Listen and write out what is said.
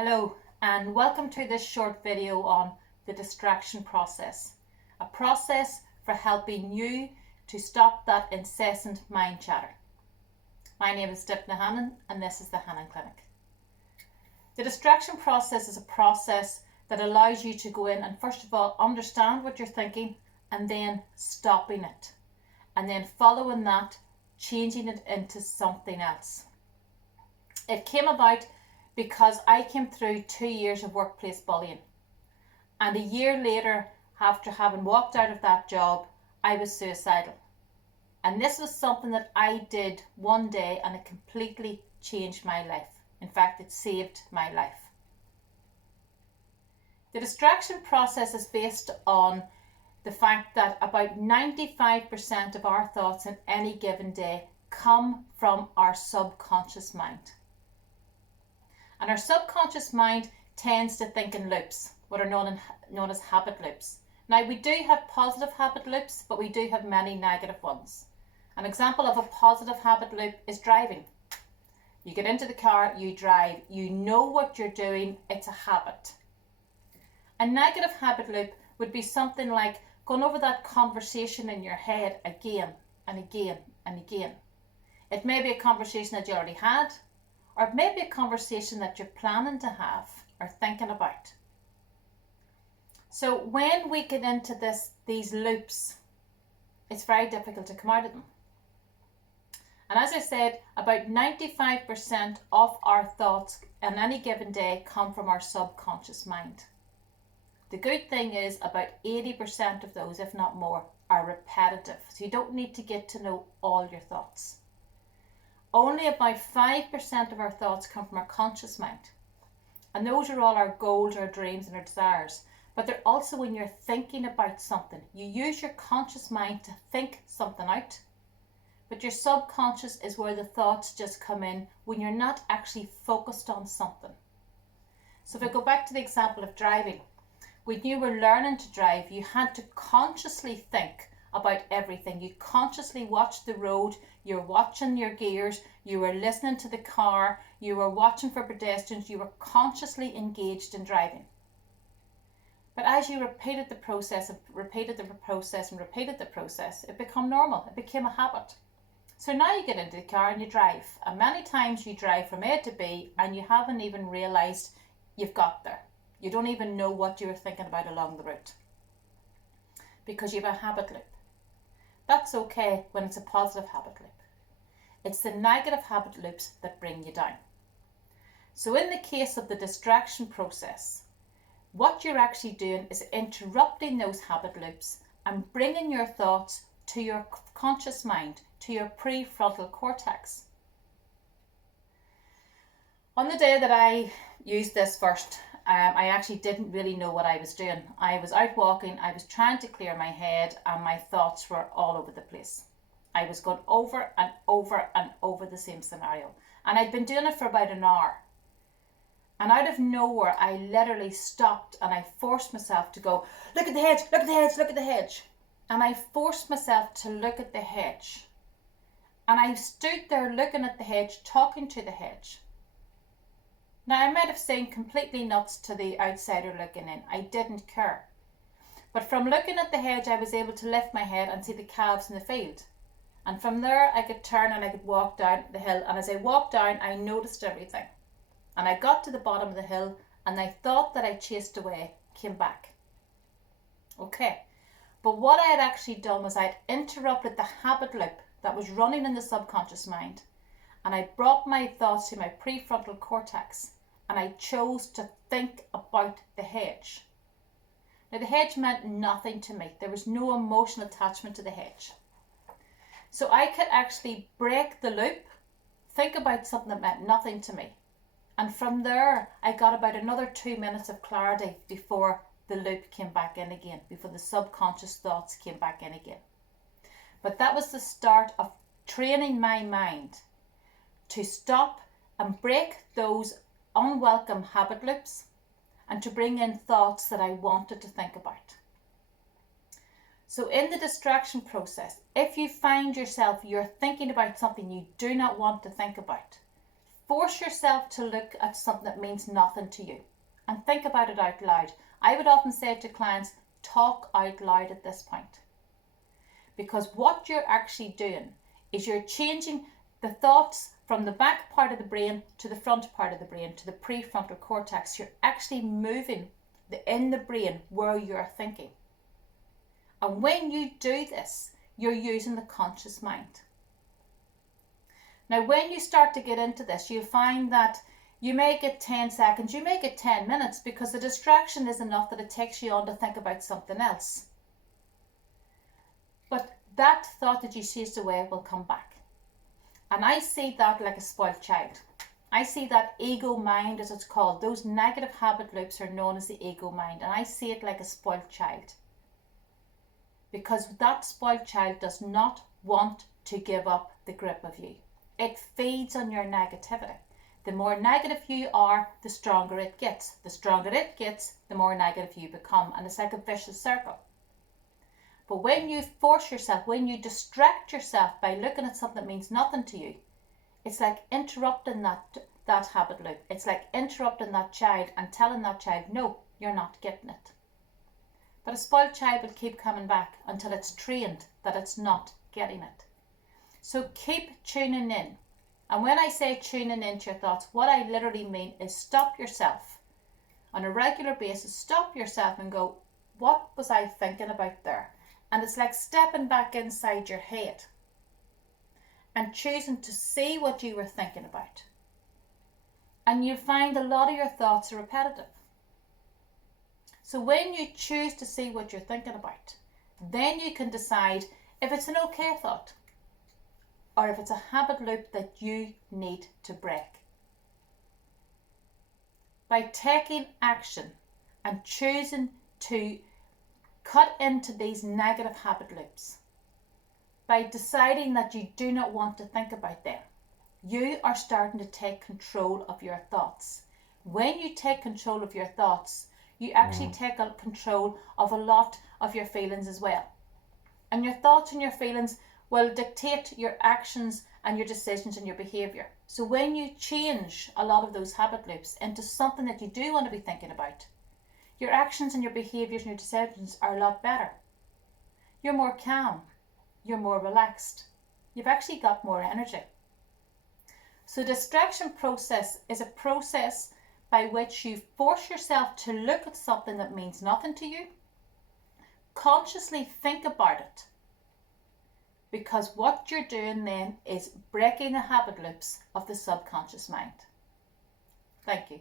Hello and welcome to this short video on the distraction process, a process for helping you to stop that incessant mind chatter. My name is Dipna Hannon and this is the Hannon Clinic. The distraction process is a process that allows you to go in and first of all understand what you're thinking and then stopping it, and then following that changing it into something else. It came about because I came through 2 years of workplace bullying, and a year later, after having walked out of that job, I was suicidal. And this was something that I did one day and it completely changed my life. In fact, it saved my life. The distraction process is based on the fact that about 95% of our thoughts in any given day come from our subconscious mind. And our subconscious mind tends to think in loops, what are known as habit loops. Now, we do have positive habit loops, but we do have many negative ones. An example of a positive habit loop is driving. You get into the car, you drive, you know what you're doing, it's a habit. A negative habit loop would be something like going over that conversation in your head again and again and again. It may be a conversation that you already had, or it may be a conversation that you're planning to have or thinking about. So when we get into these loops, it's very difficult to come out of them. And as I said, about 95% of our thoughts on any given day come from our subconscious mind. The good thing is about 80% of those, if not more, are repetitive. So you don't need to get to know all your thoughts. Only about 5% of our thoughts come from our conscious mind. And those are all our goals, our dreams and our desires. But they're also when you're thinking about something. You use your conscious mind to think something out. But your subconscious is where the thoughts just come in when you're not actually focused on something. So if I go back to the example of driving, when you were learning to drive, you had to consciously think about everything. You consciously watched the road, you're watching your gears, you were listening to the car, you were watching for pedestrians, you were consciously engaged in driving. But as you repeated the process, it became normal, it became a habit. So now you get into the car and you drive, and many times you drive from A to B and you haven't even realised you've got there. You don't even know what you were thinking about along the route because you have a habit loop. That's okay when it's a positive habit loop. It's the negative habit loops that bring you down. So in the case of the distraction process, what you're actually doing is interrupting those habit loops and bringing your thoughts to your conscious mind, to your prefrontal cortex. On the day that I used this first, I actually didn't really know what I was doing. I was out walking, I was trying to clear my head, and my thoughts were all over the place. I was going over and over and over the same scenario. And I'd been doing it for about an hour. And out of nowhere, I literally stopped and I forced myself to go, look at the hedge, look at the hedge, look at the hedge. And I forced myself to look at the hedge. And I stood there looking at the hedge, talking to the hedge. Now, I might have seemed completely nuts to the outsider looking in. I didn't care. But from looking at the hedge, I was able to lift my head and see the calves in the field. And from there, I could turn and I could walk down the hill. And as I walked down, I noticed everything. And I got to the bottom of the hill and I thought that I chased away, came back. Okay. But what I had actually done was I had interrupted the habit loop that was running in the subconscious mind. And I brought my thoughts to my prefrontal cortex. And I chose to think about the hedge. Now, the hedge meant nothing to me. There was no emotional attachment to the hedge. So I could actually break the loop, think about something that meant nothing to me. And from there, I got about another 2 minutes of clarity before the loop came back in again, before the subconscious thoughts came back in again. But that was the start of training my mind to stop and break those unwelcome habit loops and to bring in thoughts that I wanted to think about. So in the distraction process, if you find yourself you're thinking about something you do not want to think about, force yourself to look at something that means nothing to you and think about it out loud. I would often say to clients, talk out loud at this point. Because what you're actually doing is you're changing the thoughts from the back part of the brain to the front part of the brain, to the prefrontal cortex. You're actually moving in the brain where you're thinking. And when you do this, you're using the conscious mind. Now, when you start to get into this, you'll find that you may get 10 seconds, you may get 10 minutes, because the distraction is enough that it takes you on to think about something else. But that thought that you chased away will come back. And I see that like a spoiled child. I see that ego mind, as it's called. Those negative habit loops are known as the ego mind. And I see it like a spoiled child. Because that spoiled child does not want to give up the grip of you. It feeds on your negativity. The more negative you are, the stronger it gets. The stronger it gets, the more negative you become. And it's like a vicious circle. But when you force yourself, when you distract yourself by looking at something that means nothing to you, it's like interrupting that habit loop. It's like interrupting that child and telling that child, no, you're not getting it. But a spoiled child will keep coming back until it's trained that it's not getting it. So keep tuning in. And when I say tuning into your thoughts, what I literally mean is stop yourself on a regular basis. Stop yourself and go, what was I thinking about there? And it's like stepping back inside your head and choosing to see what you were thinking about. And you'll find a lot of your thoughts are repetitive. So when you choose to see what you're thinking about, then you can decide if it's an okay thought or if it's a habit loop that you need to break. By taking action and choosing to cut into these negative habit loops, by deciding that you do not want to think about them, you are starting to take control of your thoughts. When you take control of your thoughts, you actually take control of a lot of your feelings as well. And your thoughts and your feelings will dictate your actions and your decisions and your behaviour. So when you change a lot of those habit loops into something that you do want to be thinking about, your actions and your behaviours and your decisions are a lot better. You're more calm. You're more relaxed. You've actually got more energy. So distraction process is a process by which you force yourself to look at something that means nothing to you, consciously think about it, because what you're doing then is breaking the habit loops of the subconscious mind. Thank you.